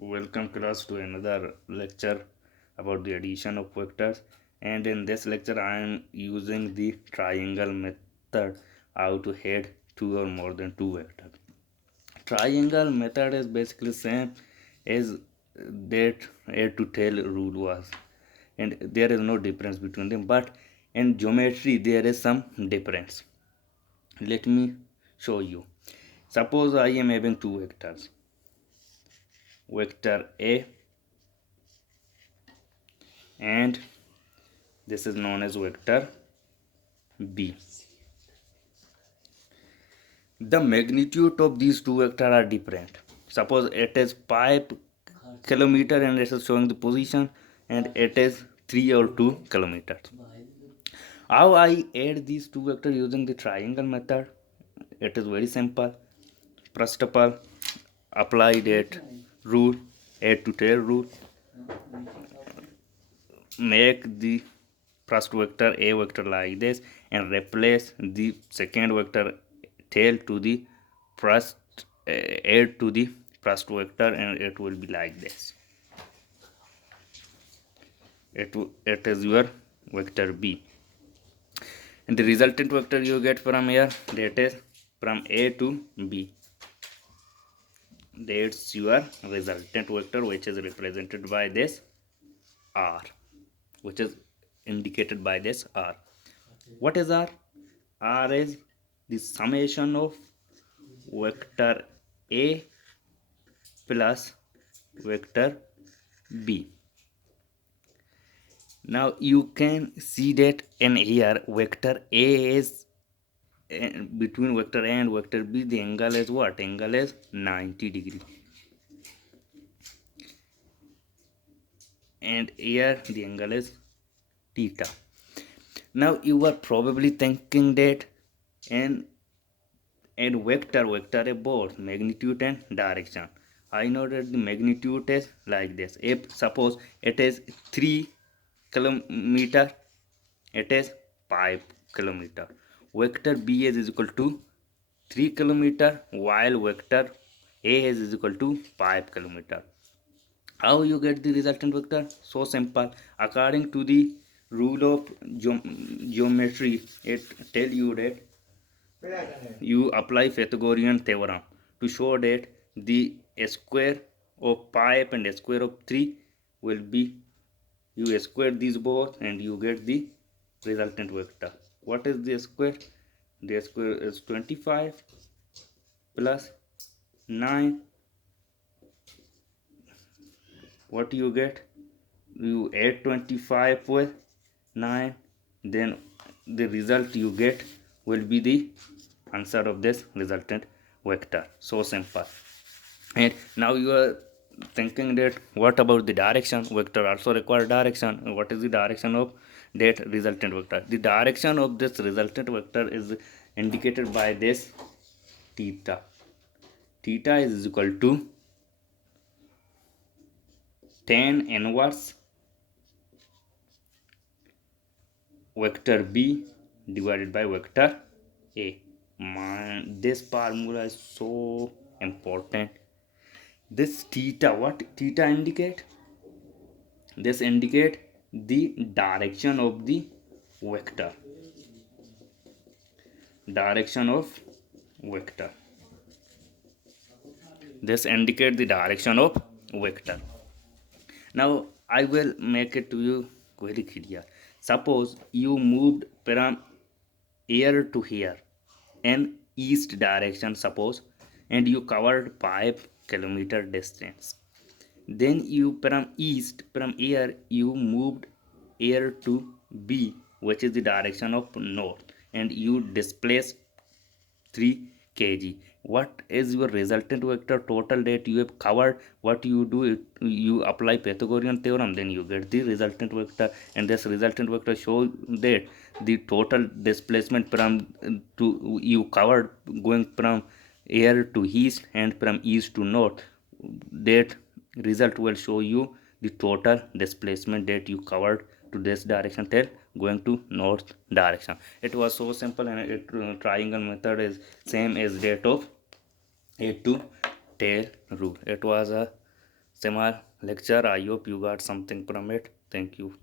Welcome class to another lecture about the addition of vectors, and in this lecture I am using the triangle method how to add two or more than two vectors. Triangle method is basically same as that add to tail rule was, and there is no difference between them, but in geometry there is some difference. Let me show you. Suppose I am having two vectors, vector A and this is known as vector B. The magnitude of these two vectors are different. Suppose it is 5 kilometer and it is showing the position, and it is 3 or 2 kilometers. How I add these two vectors using the triangle method? It is very simple. First of all, apply that rule, add to tail rule. Make the first vector a vector like this and replace the second vector tail to the first add to the first vector, and it will be like this. It is your vector B, and the resultant vector you get from here, that is from A to B. That's your resultant vector, which is represented by this R, which is indicated by this R. What is R? R is the summation of vector A plus vector B. Now you can see that in here vector A is between vector A and vector B, the angle is what? Angle is 90 degree. And here the angle is theta. Now you are probably thinking that and vector are both magnitude and direction. I know that the magnitude is like this. If suppose it is 3 kilometer, it is 5 kilometer. Vector B is equal to 3 kilometer, while vector A is equal to 5 kilometer. How you get the resultant vector? So simple. According to the rule of geometry, it tell you that you apply Pythagorean theorem to show that the square of 5 and square of 3 will be, you square these both and you get the resultant vector. What is the square? The square is 25 plus 9. What you get? You add 25 with 9, then the result you get will be the answer of this resultant vector. So simple. And now you are thinking that what about the direction? Vector also require direction. What is the direction of that resultant vector? The direction of this resultant vector is indicated by this theta. Theta is equal to tan inverse vector B divided by vector A. This formula is so important. This theta, what theta indicate? This indicate the direction of the vector. Direction of vector. This indicate the direction of vector. Now I will make it to you very clear. Suppose you moved from here to here in east direction, suppose, and you covered 5 kilometer distance. Then you from here you moved here to B, which is the direction of north, and you displaced 3 kg. What is your resultant vector total that you have covered? What you do, you apply Pythagorean theorem, then you get the resultant vector, and this resultant vector shows that the total displacement from to you covered going from here to east and from east to north, that result will show you the total displacement that you covered to this direction till going to north direction. It was so simple, and triangle method is same as that of A to tail rule. It was a Sema lecture. I hope you got something from it. Thank you.